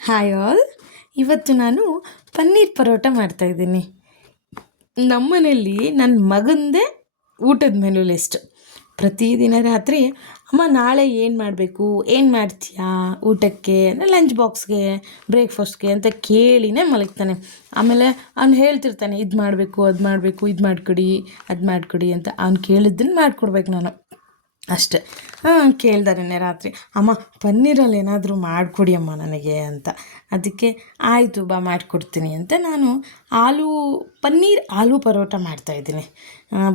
Hi all. ಇವತ್ತು ನಾನು ಪನ್ನೀರ್ ಪರೋಟ ಮಾಡ್ತಾಯಿದ್ದೀನಿ. ನಮ್ಮನೇಲಿ ನನ್ನ ಮಗಂದೇ ಊಟದ ಮೆನು ಲಿಸ್ಟ್. ಪ್ರತಿದಿನ ರಾತ್ರಿ ಅಮ್ಮ ನಾಳೆ ಏನು ಮಾಡಬೇಕು, ಏನು ಮಾಡ್ತೀಯಾ ಊಟಕ್ಕೆ, ಲಂಚ್ ಬಾಕ್ಸ್ಗೆ, ಬ್ರೇಕ್ಫಾಸ್ಟ್ಗೆ ಅಂತ ಕೇಳಿನೇ ಮಲಗ್ತಾನೆ. ಆಮೇಲೆ ಅವ್ನು ಹೇಳ್ತಿರ್ತಾನೆ, ಇದು ಮಾಡಬೇಕು, ಅದು ಮಾಡಬೇಕು, ಇದು ಮಾಡಿಕೊಡಿ, ಅದು ಮಾಡಿಕೊಡಿ ಅಂತ. ಅವ್ನು ಕೇಳಿದ್ದನ್ನು ಮಾಡಿಕೊಡ್ಬೇಕು ನಾನು ಅಷ್ಟೆ. ಕೇಳ್ದಾರೆ ರಾತ್ರಿ, ಅಮ್ಮ ಪನ್ನೀರಲ್ಲಿ ಏನಾದರೂ ಮಾಡಿಕೊಡಿ ಅಮ್ಮ ನನಗೆ ಅಂತ. ಅದಕ್ಕೆ ಆಯಿತು ಬಾ ಮಾಡಿಕೊಡ್ತೀನಿ ಅಂತ ನಾನು ಪನ್ನೀರ್ ಆಲೂ ಪರೋಟ ಮಾಡ್ತಾಯಿದ್ದೀನಿ.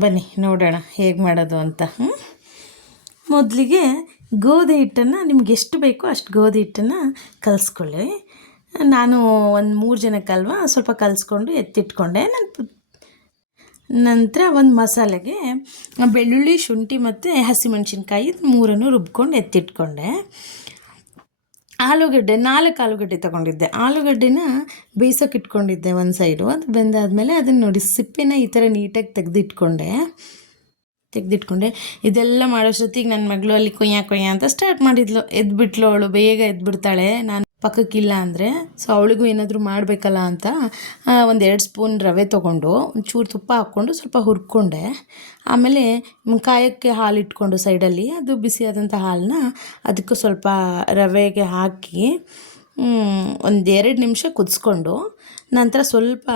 ಬನ್ನಿ ನೋಡೋಣ ಹೇಗೆ ಮಾಡೋದು ಅಂತ. ಮೊದಲಿಗೆ ಗೋಧಿ ಹಿಟ್ಟನ್ನು ನಿಮ್ಗೆ ಎಷ್ಟು ಬೇಕೋ ಅಷ್ಟು ಗೋಧಿ ಹಿಟ್ಟನ್ನು ಕಲಿಸ್ಕೊಳ್ಳಿ. ನಾನು ಒಂದು 3 ಜನಕ್ಕಲ್ವ ಸ್ವಲ್ಪ ಕಲಿಸ್ಕೊಂಡು ಎತ್ತಿಟ್ಕೊಂಡೆ. ನಂತರ ಒಂದು ಮಸಾಲೆಗೆ ಬೆಳ್ಳುಳ್ಳಿ, ಶುಂಠಿ ಮತ್ತು ಹಸಿಮೆಣ್ಸಿನ್ಕಾಯಿ 3 ರುಬ್ಕೊಂಡು ಎತ್ತಿಟ್ಕೊಂಡೆ. ಆಲೂಗಡ್ಡೆ 4 ಆಲೂಗಡ್ಡೆ ತೊಗೊಂಡಿದ್ದೆ. ಆಲೂಗಡ್ಡೆನ ಬೇಯಿಸೋಕೆ ಇಟ್ಕೊಂಡಿದ್ದೆ ಒಂದು ಸೈಡು. ಅದು ಬೆಂದಾದಮೇಲೆ ಅದನ್ನು ನೋಡಿ ಸಿಪ್ಪೆನ ಈ ಥರ ನೀಟಾಗಿ ತೆಗೆದಿಟ್ಕೊಂಡೆ. ಇದೆಲ್ಲ ಮಾಡೋಷ್ಟೊತ್ತಿಗೆ ನನ್ನ ಮಗಳು ಅಲ್ಲಿ ಕೊಯ್ಯ ಅಂತ ಸ್ಟಾರ್ಟ್ ಮಾಡಿದ್ಲು. ಎದ್ಬಿಟ್ಲು ಅವಳು, ಬೇಗ ಎದ್ಬಿಡ್ತಾಳೆ ನಾನು ಪಕ್ಕಕ್ಕಿಲ್ಲ ಅಂದರೆ. ಸೊ ಅವಳಿಗೂ ಏನಾದರೂ ಮಾಡಬೇಕಲ್ಲ ಅಂತ 1-2 ಸ್ಪೂನ್ ರವೆ ತೊಗೊಂಡು ಒಂಚೂರು ತುಪ್ಪ ಹಾಕ್ಕೊಂಡು ಸ್ವಲ್ಪ ಹುರ್ಕೊಂಡೆ. ಆಮೇಲೆ ಕಾಯೋಕ್ಕೆ ಹಾಲು ಇಟ್ಕೊಂಡು ಸೈಡಲ್ಲಿ, ಅದು ಬಿಸಿಯಾದಂಥ ಹಾಲನ್ನ ಅದಕ್ಕೂ ಸ್ವಲ್ಪ ರವೆಗೆ ಹಾಕಿ 1-2 ನಿಮಿಷ ಕುದಿಸ್ಕೊಂಡು ನಂತರ ಸ್ವಲ್ಪ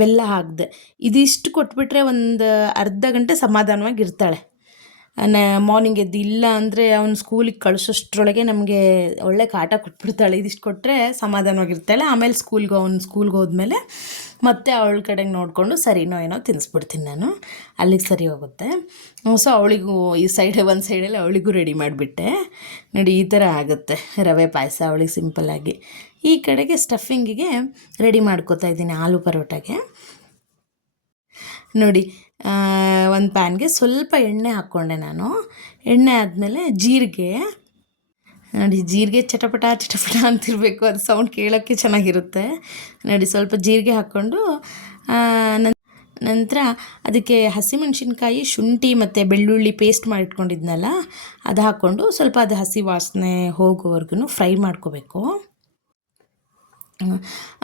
ಬೆಲ್ಲ ಹಾಕಿದೆ. ಇದಿಷ್ಟು ಕೊಟ್ಬಿಟ್ರೆ ಒಂದು ಅರ್ಧ ಗಂಟೆ ಸಮಾಧಾನವಾಗಿ ಇರ್ತಾಳೆ. ಮಾರ್ನಿಂಗ್ ಎದ್ದು, ಇಲ್ಲ ಅಂದರೆ ಅವ್ನು ಸ್ಕೂಲಿಗೆ ಕಳಿಸೋಷ್ಟ್ರೊಳಗೆ ನಮಗೆ ಒಳ್ಳೆ ಕಾಟ ಕೊಟ್ಬಿಡ್ತಾಳೆ. ಇದಿಷ್ಟು ಕೊಟ್ಟರೆ ಸಮಾಧಾನವಾಗಿರ್ತಾಳೆ. ಆಮೇಲೆ ಸ್ಕೂಲ್ಗೆ ಹೋದ್ಮೇಲೆ ಮತ್ತೆ ಅವಳ ಕಡೆಗೆ ನೋಡಿಕೊಂಡು ಸರಿನೋ ಏನೋ ತಿನ್ನಿಸ್ಬಿಡ್ತೀನಿ ನಾನು, ಅಲ್ಲಿಗೆ ಸರಿ ಹೋಗುತ್ತೆ. ಸೊ ಅವಳಿಗೂ ಈ ಒಂದು ಸೈಡಲ್ಲಿ ಅವಳಿಗೂ ರೆಡಿ ಮಾಡಿಬಿಟ್ಟೆ. ನೋಡಿ ಈ ಥರ ಆಗುತ್ತೆ ರವೆ ಪಾಯಸ ಅವಳಿಗೆ ಸಿಂಪಲ್ಲಾಗಿ. ಈ ಕಡೆಗೆ ಸ್ಟಫಿಂಗಿಗೆ ರೆಡಿ ಮಾಡ್ಕೋತಾ ಇದ್ದೀನಿ ಆಲೂ ಪರೋಟಾಗೆ. ನೋಡಿ ಒಂದು ಪ್ಯಾನ್ಗೆ ಸ್ವಲ್ಪ ಎಣ್ಣೆ ಹಾಕ್ಕೊಂಡೆ ನಾನು. ಎಣ್ಣೆ ಆದಮೇಲೆ ಜೀರಿಗೆ ಚಟಪಟ ಅಂತಿರಬೇಕು, ಅದು ಸೌಂಡ್ ಕೇಳೋಕ್ಕೆ ಚೆನ್ನಾಗಿರುತ್ತೆ. ನೋಡಿ ಸ್ವಲ್ಪ ಜೀರಿಗೆ ಹಾಕ್ಕೊಂಡು ನಂತರ ಅದಕ್ಕೆ ಹಸಿಮೆಣ್ಸಿನ್ಕಾಯಿ, ಶುಂಠಿ ಮತ್ತು ಬೆಳ್ಳುಳ್ಳಿ ಪೇಸ್ಟ್ ಮಾಡಿಟ್ಕೊಂಡಿದ್ನಲ್ಲ ಅದು ಹಾಕ್ಕೊಂಡು ಸ್ವಲ್ಪ ಅದು ಹಸಿ ವಾಸನೆ ಹೋಗೋವರೆಗೂ ಫ್ರೈ ಮಾಡ್ಕೋಬೇಕು.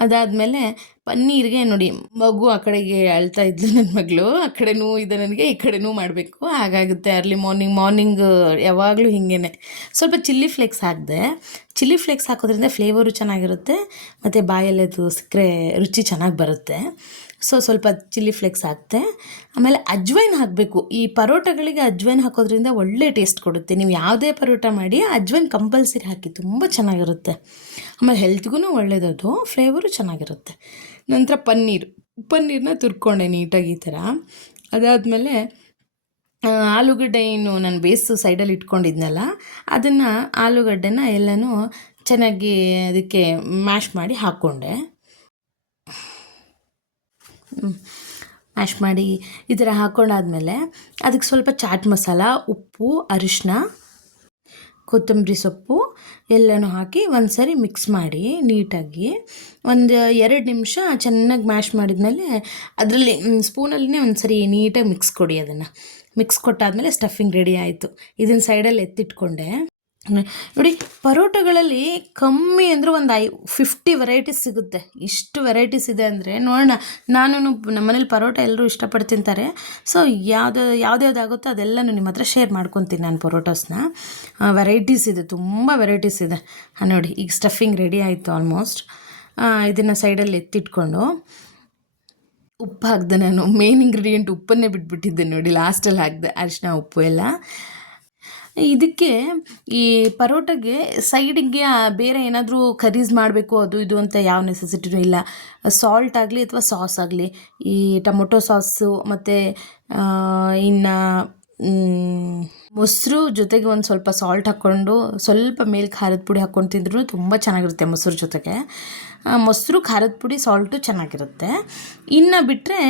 ಅದಾದಮೇಲೆ ಪನ್ನೀರ್ಗೆ ನೋಡಿ, ಮಗು ಆ ಕಡೆಗೆ ಅಳ್ತಾ ಇದ್ಲು ನನ್ನ ಮಗಳು, ಆ ಕಡೆನೂ ಇದೆ ನನಗೆ, ಈ ಕಡೆನೂ ಮಾಡಬೇಕು, ಹಾಗಾಗುತ್ತೆ. ಅರ್ಲಿ ಮಾರ್ನಿಂಗ್ ಯಾವಾಗಲೂ ಹಿಂಗೇ. ಸ್ವಲ್ಪ ಚಿಲ್ಲಿ ಫ್ಲೇಕ್ಸ್ ಹಾಕಿದೆ. ಚಿಲ್ಲಿ ಫ್ಲೇಕ್ಸ್ ಹಾಕೋದ್ರಿಂದ ಫ್ಲೇವರು ಚೆನ್ನಾಗಿರುತ್ತೆ ಮತ್ತು ಬಾಯಲ್ಲಿ ಅದು ಸಿಕ್ಕರೆ ರುಚಿ ಚೆನ್ನಾಗಿ ಬರುತ್ತೆ. ಸೊ ಸ್ವಲ್ಪ ಚಿಲ್ಲಿ ಫ್ಲೇಕ್ಸ್ ಹಾಕ್ತೆ. ಆಮೇಲೆ ಅಜ್ವೈನ್ ಹಾಕಬೇಕು. ಈ ಪರೋಟಗಳಿಗೆ ಅಜ್ವೈನ್ ಹಾಕೋದ್ರಿಂದ ಒಳ್ಳೆ ಟೇಸ್ಟ್ ಕೊಡುತ್ತೆ. ನೀವು ಯಾವುದೇ ಪರೋಟ ಮಾಡಿ ಅಜ್ವೈನ್ ಕಂಪಲ್ಸರಿ ಹಾಕಿ, ತುಂಬ ಚೆನ್ನಾಗಿರುತ್ತೆ. ಆಮೇಲೆ ಹೆಲ್ತ್ಗೂ ಒಳ್ಳೆಯದದು, ಫ್ಲೇವರು ಚೆನ್ನಾಗಿರುತ್ತೆ. ನಂತರ ಪನ್ನೀರನ್ನ ತುರ್ಕೊಂಡೆ ನೀಟಾಗಿ ಈ ಥರ. ಅದಾದಮೇಲೆ ಆಲೂಗಡ್ಡೆ ಏನು ನಾನು ಬೇಯಿಸು ಸೈಡಲ್ಲಿ ಇಟ್ಕೊಂಡಿದ್ನಲ್ಲ ಅದನ್ನು ಆಲೂಗಡ್ಡೆನ ಎಲ್ಲನೂ ಚೆನ್ನಾಗಿ ಅದಕ್ಕೆ ಮ್ಯಾಶ್ ಮಾಡಿ ಹಾಕ್ಕೊಂಡೆ. ಮ್ಯಾಶ್ ಮಾಡಿ ಈ ಥರ ಹಾಕ್ಕೊಂಡಾದ್ಮೇಲೆ ಅದಕ್ಕೆ ಸ್ವಲ್ಪ ಚಾಟ್ ಮಸಾಲ, ಉಪ್ಪು, ಅರಿಶಿನ, ಕೊತ್ತಂಬರಿ ಸೊಪ್ಪು ಎಲ್ಲನೂ ಹಾಕಿ ಒಂದು ಸರಿ ಮಿಕ್ಸ್ ಮಾಡಿ ನೀಟಾಗಿ 1-2 ನಿಮಿಷ ಚೆನ್ನಾಗಿ ಮ್ಯಾಶ್ ಮಾಡಿದ್ಮೇಲೆ ಅದರಲ್ಲಿ ಸ್ಪೂನಲ್ಲಿನೇ ಒಂದು ಸರಿ ನೀಟಾಗಿ ಮಿಕ್ಸ್ ಕೊಡಿ. ಅದನ್ನು ಮಿಕ್ಸ್ ಕೊಟ್ಟಾದಮೇಲೆ ಸ್ಟಫಿಂಗ್ ರೆಡಿ ಆಯಿತು. ಇದನ್ನು ಸೈಡಲ್ಲಿ ಎತ್ತಿಟ್ಕೊಂಡೆ. ನೋಡಿ ಪರೋಟಗಳಲ್ಲಿ ಕಮ್ಮಿ ಅಂದರೆ ಒಂದು 50 ವೆರೈಟೀಸ್ ಸಿಗುತ್ತೆ. ಇಷ್ಟು ವೆರೈಟೀಸ್ ಇದೆ ಅಂದರೆ ನೋಡೋಣ. ನಾನು ನಮ್ಮನೇಲಿ ಪರೋಟ ಎಲ್ಲರೂ ಇಷ್ಟಪಟ್ಟು ತಿಂತಾರೆ. ಸೊ ಯಾವ್ದಾಗುತ್ತೋ ಅದೆಲ್ಲನೂ ನಿಮ್ಮ ಹತ್ರ ಶೇರ್ ಮಾಡ್ಕೊತೀನಿ ನಾನು ಪರೋಟಾಸ್ನ. ವೆರೈಟೀಸ್ ಇದೆ, ತುಂಬ ವೆರೈಟೀಸ್ ಇದೆ. ನೋಡಿ ಈಗ ಸ್ಟಫಿಂಗ್ ರೆಡಿ ಆಯಿತು ಆಲ್ಮೋಸ್ಟ್. ಇದನ್ನು ಸೈಡಲ್ಲಿ ಎತ್ತಿಟ್ಕೊಂಡು ಉಪ್ಪು ಹಾಕಿದೆ. ನಾನು ಮೇನ್ ಇಂಗ್ರೀಡಿಯೆಂಟ್ ಉಪ್ಪನ್ನೇ ಬಿಟ್ಬಿಟ್ಟಿದ್ದೆ ನೋಡಿ, ಲಾಸ್ಟಲ್ಲಿ ಹಾಕಿದೆ ಅರಿಶಿನ, ಉಪ್ಪು ಎಲ್ಲ. ಇದಕ್ಕೆ ಈ ಪರೋಟಗೆ ಸೈಡಿಗೆ ಬೇರೆ ಏನಾದರೂ ಕರೀಸ್ ಮಾಡಬೇಕು ಅದು ಇದು ಅಂತ ಯಾವ ನೆಸೆಸಿಟಿನೂ ಇಲ್ಲ. ಸಾಲ್ಟ್ ಆಗಲಿ ಅಥವಾ ಸಾಸ್ ಆಗಲಿ, ಈ ಟೊಮೊಟೊ ಸಾಸು ಮತ್ತು ಇನ್ನು ಮೊಸರು ಜೊತೆಗೆ ಒಂದು ಸ್ವಲ್ಪ ಸಾಲ್ಟ್ ಹಾಕ್ಕೊಂಡು ಸ್ವಲ್ಪ ಮೇಲೆ ಖಾರದ ಪುಡಿ ಹಾಕ್ಕೊಂಡು ತಿಂದ್ರೂ ತುಂಬ ಚೆನ್ನಾಗಿರುತ್ತೆ. ಮೊಸರು ಜೊತೆಗೆ ಮೊಸರು, ಖಾರದ ಪುಡಿ, ಸಾಲ್ಟು ಚೆನ್ನಾಗಿರುತ್ತೆ. ಇನ್ನು ಬಿಟ್ಟರೆ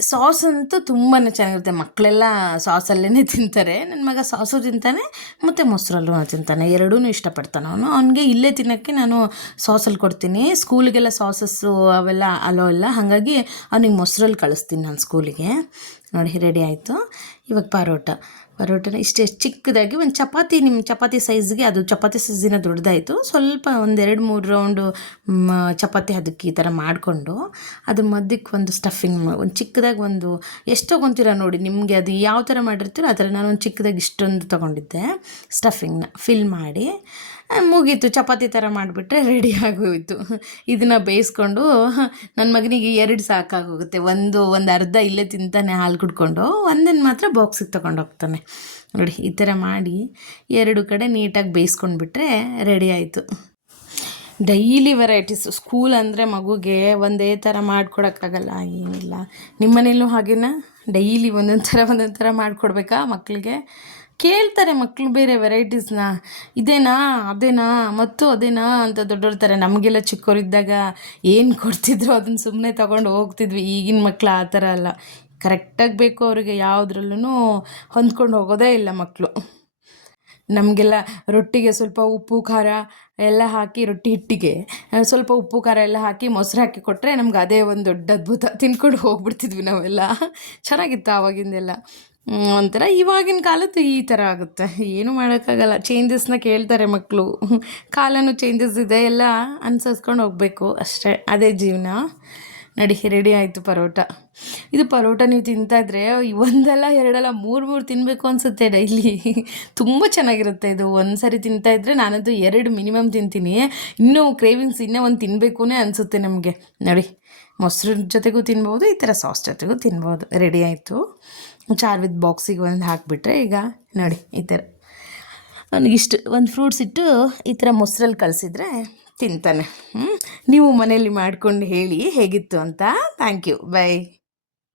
ಸಾಸ್ ಅಂತೂ ತುಂಬಾ ಚೆನ್ನಾಗಿರುತ್ತೆ. ಮಕ್ಕಳೆಲ್ಲ ಸಾಸಲ್ಲೇ ತಿಂತಾರೆ. ನನ್ನ ಮಗ ಸಾಸು ತಿಂತಾನೆ ಮತ್ತು ಮೊಸರಲ್ಲೂ ತಿಂತಾನೆ, ಎರಡೂ ಇಷ್ಟಪಡ್ತಾನೆ ಅವನು. ಅವನಿಗೆ ಇಲ್ಲೇ ತಿನ್ನೋಕ್ಕೆ ನಾನು ಸಾಸಲ್ಲಿ ಕೊಡ್ತೀನಿ. ಸ್ಕೂಲಿಗೆಲ್ಲ ಸಾಸಸ್ಸು ಅವೆಲ್ಲ ಅಲೋ ಇಲ್ಲ, ಹಾಗಾಗಿ ಅವನಿಗೆ ಮೊಸರಲ್ಲಿ ಕಳಿಸ್ತೀನಿ ನಾನು ಸ್ಕೂಲಿಗೆ. ನೋಡಿ ರೆಡಿ ಆಯಿತು. ಇವಾಗ ಪರೋಟ ಪರೋಟನ ಇಷ್ಟೇ ಚಿಕ್ಕದಾಗಿ ಒಂದು ಚಪಾತಿ, ನಿಮ್ಮ ಚಪಾತಿ ಸೈಜ್ಗೆ, ಅದು ಚಪಾತಿ ಸೈಜಿನ ದೊಡ್ಡದಾಯಿತು, ಸ್ವಲ್ಪ ಒಂದು 2-3 ರೌಂಡು ಚಪಾತಿ ಅದಕ್ಕೆ ಈ ಥರ ಮಾಡಿಕೊಂಡು ಅದ್ರ ಮಧ್ಯಕ್ಕೆ ಒಂದು ಸ್ಟಫಿಂಗ್ ಒಂದು ಚಿಕ್ಕದಾಗಿ, ಒಂದು ಎಷ್ಟು ತೊಗೊತೀರ ನೋಡಿ, ನಿಮಗೆ ಅದು ಯಾವ ಥರ ಮಾಡಿರ್ತೀರೋ ಆ ಥರ. ನಾನೊಂದು ಚಿಕ್ಕದಾಗಿ ಇಷ್ಟೊಂದು ತೊಗೊಂಡಿದ್ದೆ ಸ್ಟಫಿಂಗ್ನ ಫಿಲ್ ಮಾಡಿ. ಮುಗೀತು, ಚಪಾತಿ ಥರ ಮಾಡಿಬಿಟ್ರೆ ರೆಡಿ ಆಗೋಯಿತು. ಇದನ್ನು ಬೇಯಿಸ್ಕೊಂಡು ನನ್ನ ಮಗನಿಗೆ 2 ಸಾಕಾಗೋಗುತ್ತೆ. ಒಂದು ಅರ್ಧ ಇಲ್ಲೇ ತಿಂತಾನೆ ಹಾಲು ಕುಡ್ಕೊಂಡು, ಒಂದನ್ನು ಮಾತ್ರ ಬಾಕ್ಸಿಗೆ ತೊಗೊಂಡೋಗ್ತಾನೆ. ನೋಡಿ ಈ ಥರ ಮಾಡಿ 2 ಕಡೆ ನೀಟಾಗಿ ಬೇಯಿಸ್ಕೊಂಡ್ಬಿಟ್ರೆ ರೆಡಿ ಆಯಿತು. Daily varieties. ಸ್ಕೂಲ್ ಅಂದರೆ ಮಗುಗೆ ಒಂದೇ ಥರ ಮಾಡಿಕೊಡೋಕ್ಕಾಗಲ್ಲ, ಏನಿಲ್ಲ. ನಿಮ್ಮ ಮನೇಲೂ ಹಾಗೇನಾ? ಡೈಲಿ ಒಂದೊಂದು ಥರ ಮಾಡಿಕೊಡ್ಬೇಕಾ ಮಕ್ಕಳಿಗೆ? ಕೇಳ್ತಾರೆ ಮಕ್ಕಳು ಬೇರೆ ವೆರೈಟೀಸ್ನ, ಇದೇನಾ ಅದೇನಾ ಅಂತ ದೊಡ್ಡೋರ್ತಾರೆ. ನಮಗೆಲ್ಲ ಚಿಕ್ಕವರಿದ್ದಾಗ ಏನು ಕೊಡ್ತಿದ್ರು ಅದನ್ನು ಸುಮ್ಮನೆ ತೊಗೊಂಡು ಹೋಗ್ತಿದ್ವಿ. ಈಗಿನ ಮಕ್ಕಳು ಆ ಥರ ಅಲ್ಲ, ಕರೆಕ್ಟಾಗಿ ಬೇಕು ಅವರಿಗೆ, ಯಾವುದ್ರಲ್ಲೂ ಹೊಂದ್ಕೊಂಡು ಹೋಗೋದೇ ಇಲ್ಲ ಮಕ್ಕಳು. ನಮಗೆಲ್ಲ ರೊಟ್ಟಿಗೆ ಸ್ವಲ್ಪ ಉಪ್ಪು ಖಾರ ಎಲ್ಲ ಹಾಕಿ, ರೊಟ್ಟಿ ಹಿಟ್ಟಿಗೆ ಸ್ವಲ್ಪ ಉಪ್ಪು ಖಾರ ಎಲ್ಲ ಹಾಕಿ ಮೊಸರು ಹಾಕಿ ಕೊಟ್ಟರೆ ನಮ್ಗೆ ಅದೇ ಒಂದು ದೊಡ್ಡ ಅದ್ಭುತ. ತಿನ್ಕೊಂಡು ಹೋಗ್ಬಿಡ್ತಿದ್ವಿ ನಾವೆಲ್ಲ. ಚೆನ್ನಾಗಿತ್ತು ಆವಾಗಿಂದೆಲ್ಲ. ಒಂಥರ ಇವಾಗಿನ ಕಾಲದ್ದು ಈ ಥರ ಆಗುತ್ತೆ, ಏನೂ ಮಾಡೋಕ್ಕಾಗಲ್ಲ. ಚೇಂಜಸ್ನ ಕೇಳ್ತಾರೆ ಮಕ್ಕಳು. ಕಾಲನೂ ಚೇಂಜಸ್ ಇದೆ, ಎಲ್ಲ ಅನುಸರಿಸ್ಕೊಂಡು ಹೋಗಬೇಕು ಅಷ್ಟೇ, ಅದೇ ಜೀವನ. ನಡಿ, ರೆಡಿ ಆಯಿತು ಪರೋಟ. ಇದು ಪರೋಟ ನೀವು ತಿಂತಾಯಿದ್ರೆ ಒಂದಲ್ಲ 2 3 ತಿನ್ನಬೇಕು ಅನಿಸುತ್ತೆ ಡೈಲಿ. ತುಂಬ ಚೆನ್ನಾಗಿರುತ್ತೆ ಇದು. ಒಂದು ಸರಿ ತಿಂತಾಯಿದ್ರೆ ನಾನಂತೂ 2 ಮಿನಿಮಮ್ ತಿಂತೀನಿ. ಇನ್ನೂ ಕ್ರೇವಿಂಗ್ಸ್, ಇನ್ನೂ ಒಂದು ತಿನ್ನಬೇಕು ಅನಿಸುತ್ತೆ ನಮಗೆ. ನೋಡಿ, ಮೊಸರು ಜೊತೆಗೂ ತಿನ್ಬೋದು, ಈ ಥರ ಸಾಸ್ ಜೊತೆಗೂ ತಿನ್ಬೋದು. ರೆಡಿ ಆಯಿತು. ಚಾರ್ವಿದ್ ಬಾಕ್ಸಿಗೆ ಒಂದು ಹಾಕಿಬಿಟ್ರೆ ಈಗ ನೋಡಿ ಈ ಥರ ಅವನಿಗಿಷ್ಟು ಒಂದು ಫ್ರೂಟ್ಸ್ ಇಟ್ಟು ಈ ಥರ ಮೊಸರಲ್ಲಿ ಕಲಿಸಿದ್ರೆ ತಿಂತಾನೆ. ನೀವು ಮನೇಲಿ ಮಾಡ್ಕೊಂಡು ಹೇಳಿ ಹೇಗಿತ್ತು ಅಂತ. Thank you, by.